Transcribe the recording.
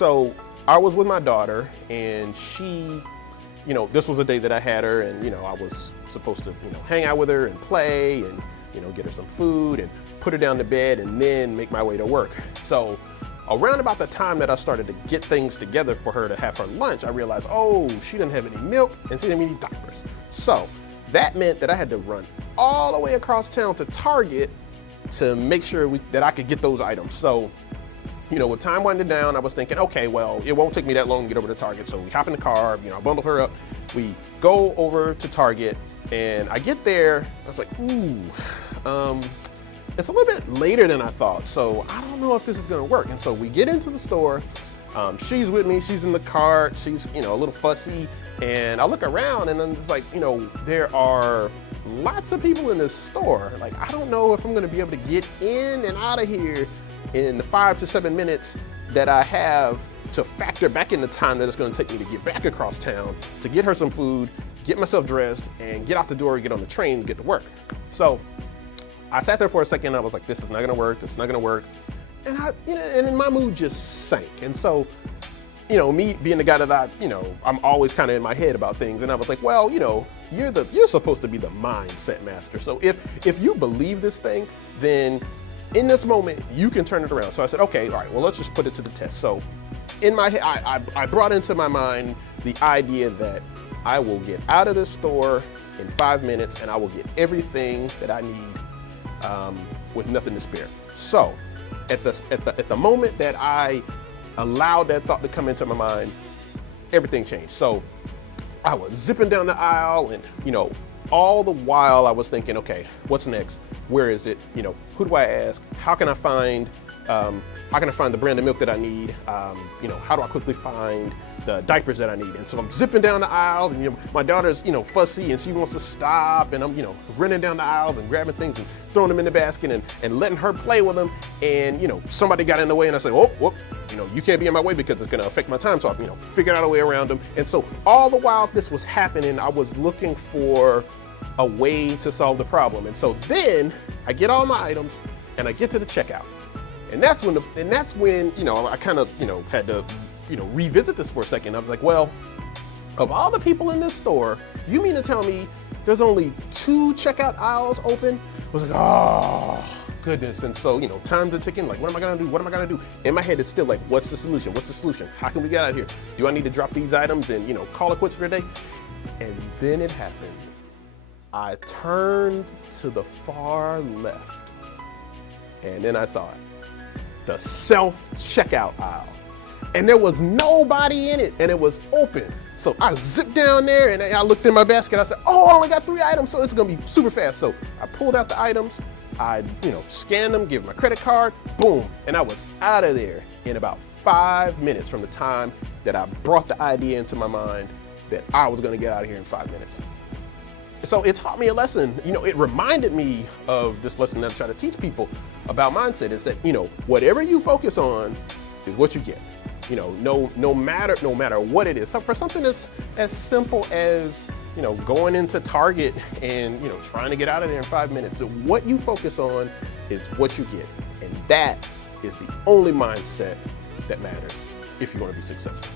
So I was with my daughter, and she, this was a day that I had her, and, I was supposed to, hang out with her and play and, get her some food and put her down to bed and then make my way to work. So around about the time that I started to get things together for her to have her lunch, I realized, oh, she didn't have any milk and she didn't have any diapers. So that meant that I had to run all the way across town to Target to make sure that I could get those items. So, with time winding down, I was thinking, okay, well, it won't take me that long to get over to Target. So we hop in the car, I bundle her up. We go over to Target, and I get there. I was like, ooh, it's a little bit later than I thought. So I don't know if this is gonna work. And so we get into the store. She's with me, she's in the cart, she's, a little fussy. And I look around, and I'm just like, there are lots of people in this store. Like, I don't know if I'm gonna be able to get in and out of here in the 5 to 7 minutes that I have to factor back in the time that it's gonna take me to get back across town, to get her some food, get myself dressed, and get out the door, get on the train, and get to work. So I sat there for a second, I was like, this is not gonna work, this is not gonna work. And and then my mood just sank. And so, me being the guy that I'm always kind of in my head about things. And I was like, well, you're supposed to be the mindset master. So if you believe this thing, then in this moment, you can turn it around. So I said, okay, all right, well, let's just put it to the test. So in my head, I brought into my mind the idea that I will get out of this store in 5 minutes and I will get everything that I need with nothing to spare. So at the moment that I allowed that thought to come into my mind, everything changed. So I was zipping down the aisle, and all the while I was thinking, okay, what's next? Where is it? Who do I ask? How can I find the brand of milk that I need? How do I quickly find the diapers that I need? And so I'm zipping down the aisle, and my daughter's fussy, and she wants to stop, and I'm running down the aisles and grabbing things and throwing them in the basket and letting her play with them. And somebody got in the way, and I said, whoop, you can't be in my way because it's gonna affect my time. So I figured out a way around them. And so all the while this was happening, I was looking for a way to solve the problem. And so then I get all my items and I get to the checkout. And that's when I kind of had to revisit this for a second. I was like, well, of all the people in this store, you mean to tell me there's only 2 checkout aisles open? I was like, oh goodness. And so time's ticking, like, what am I gonna do? In my head it's still like, what's the solution? How can we get out of here? Do I need to drop these items and call it quits for the day? And then it happened. I turned to the far left, and then I saw it. The self-checkout aisle. And there was nobody in it, and it was open. So I zipped down there, and I looked in my basket. I said, oh, I only got 3 items, so it's gonna be super fast. So I pulled out the items, I scanned them, gave my credit card, boom, and I was out of there in about 5 minutes from the time that I brought the idea into my mind that I was gonna get out of here in 5 minutes. So it taught me a lesson. It reminded me of this lesson that I try to teach people about mindset, is that, whatever you focus on is what you get. No matter what it is. So for something as simple as, going into Target and, trying to get out of there in 5 minutes, so what you focus on is what you get. And that is the only mindset that matters if you want to be successful.